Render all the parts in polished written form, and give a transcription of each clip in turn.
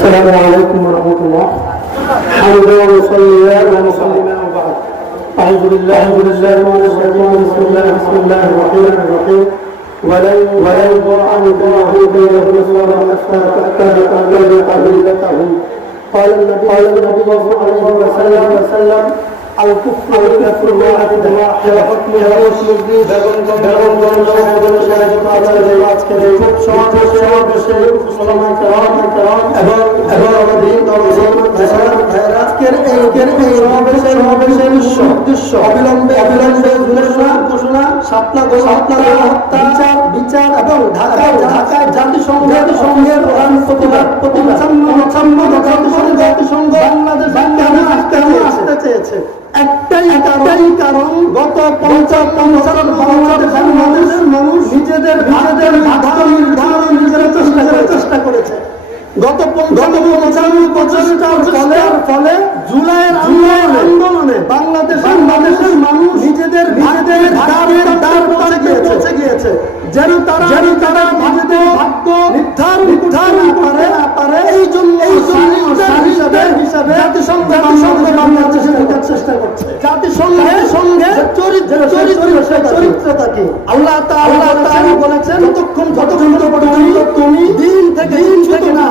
السلام عليكم ورحمة الله. حمدا وصليا وسلما وبعد. أعوذ بالله من الشيطان بسم الله الرحمن الرحيم. ولن يضع الله بينهم النصارى حتى تقبل قبيلتهم. قال النبي صلى الله عليه وسلم الكفر واحد وحكمه مسلم বিচার এবং ঢাকায় জাতিসংঘের জাতিসংঘ বাংলাদেশ আসতে চেয়েছে। একটাই কারণ গত 50 বাংলাদেশের মানুষ নিজেদের নির্ধারণ নিজেরা চেষ্টা করেছে। গত 50 ফলে জুলাইয়ের আন্দোলনে বাংলাদেশের মানুষ নিজেদের পৌঁছে গিয়েছে। যেন তারা নিজেদের ভাগ্য নির্ধারণ করে না পারে, এই জন্য হিসাবে জাতিসংঘ বাংলাদেশের চেষ্টা করছে। জাতিসংঘের সঙ্গে চরিত্রটা কি? আল্লাহ তাআলা বলেছেন যতক্ষণ পর্যন্ত তুমি দিন থেকে না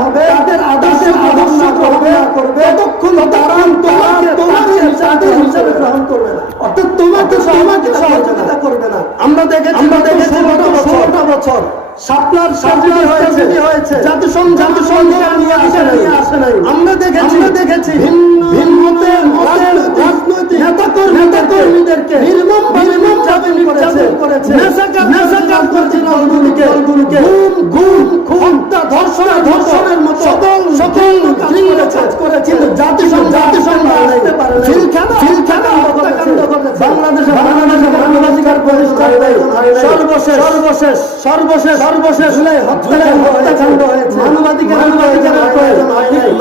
হবে তাদের আদর্শ করবে ততক্ষণ তারা তোমাকে হিসাবে গ্রহণ করবে না, অর্থাৎ তোমাকে সহযোগিতা করবে না। আমরা দেখেছি 16টা বছর শাপলার হয়েছে জাতিসংঘ নিয়ে আসে নাই। আমরা দেখেছি ভিন্ন রাজনৈতিক নেতাকর্মীদেরকে নির্মম নির্যাতন করেছে, নেশাকার করেছে দলগুলোকে, খুন ধর্ষণের মতো সকল কাজ করেছে। কিন্তু জাতিসংঘ আসতে পারে না। ফিলখানা হত্যাকাণ্ড করেছে। বাংলাদেশে মানবাধিকার প্রতিষ্ঠা সর্বশেষ হত্যাকাণ্ড হয়েছে।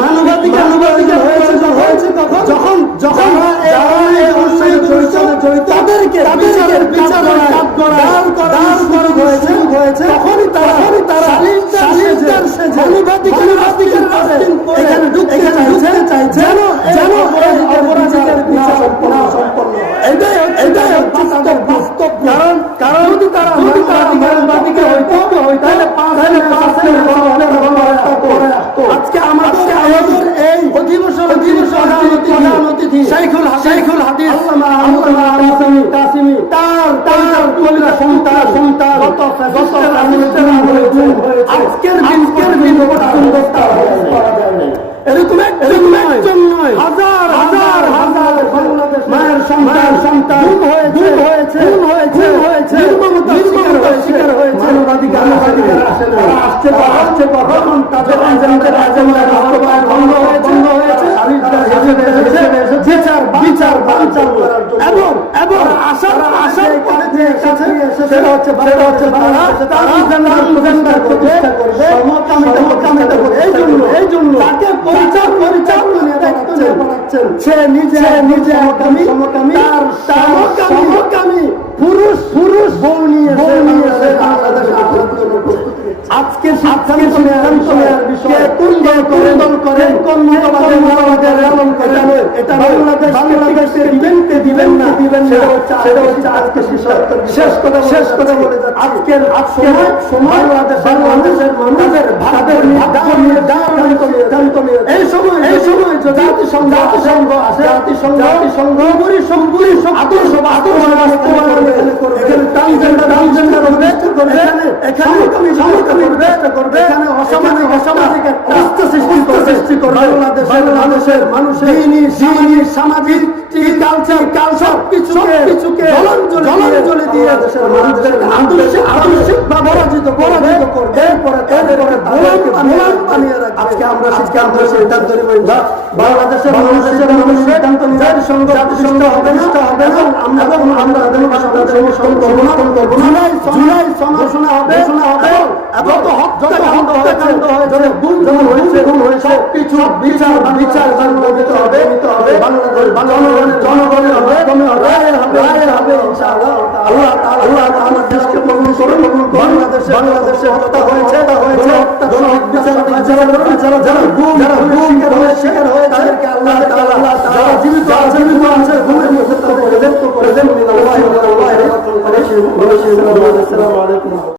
মানবাধিকার হয়েছে যখন তাদেরকে বিচার হয়েছে তখনই তারা এখানে ঢুকতে চাইছে যেন অপরাধীদের বিচার সম্পন্ন। এটাই বাস্তব। কারণ যদি তারা মানবাধিকার হইতো তাহলে আজকে আমাদের এই অধিবেশন অতিথি শাইখুল হাদিস কাসিমি তার সন্তান আজকের দিন এরকম একজন নয়, হাজার মায়ের সন্তান হয়েছে শিকার হয়েছে। মানবাধিকার আসছে কখন তাদের বাস্তবায়ন বন্ধ হয়েছে। বিচার এবং আশার সেটা হচ্ছে প্রতিষ্ঠা করবে সমকামিতা করবে। এই জন্য তাকে পরিচালনা বানাচ্ছেন। সে নিজে সমকামী সমকামী পুরুষ বউ নিয়ে আজকে সিদ্ধান্ত নেওয়ার বিষয়ে কোন দল করেন এটা বাংলাদেশকে দিবেন না সেটা হচ্ছে আজকে শেষ কথা বলে যাচ্ছে। আজকের বাংলাদেশের মানুষের এই সময় জাতিসংঘ আসে, জাতিসংঘ আদর্শ ট্রান্সজেন্ডার এখানে অসামাজিক একটা সৃষ্টি করবে। বাংলাদেশের মানুষের সামাজিক কালচার কিছুকে জলাঞ্জলি দিয়ে আদর্শিক বা পরাজিত করবে। আজকে আমরা সিদ্ধান্ত নেব বাংলাদেশের মানুষের সিদ্ধান্ত নিয়ে জাতিসংঘ হবে না। আমরা সমর্থন করবো না। জুলাই সমালোচনা হবে যত হত্যাকাণ্ড হয়েছে, গুম হয়েছে সবকিছু বিচার দিতে হবে। জনগণের হবে ইনশাআল্লাহ। আল্লাহ তাআলা দেশকে কবুল করুন। বাংলাদেশে হত্যা হয়েছে যারা গুম শিকার হয়ে তাদেরকে আল্লাহ তাআলা যারা জীবিত আছে ঘুমের মধ্যে করে দেন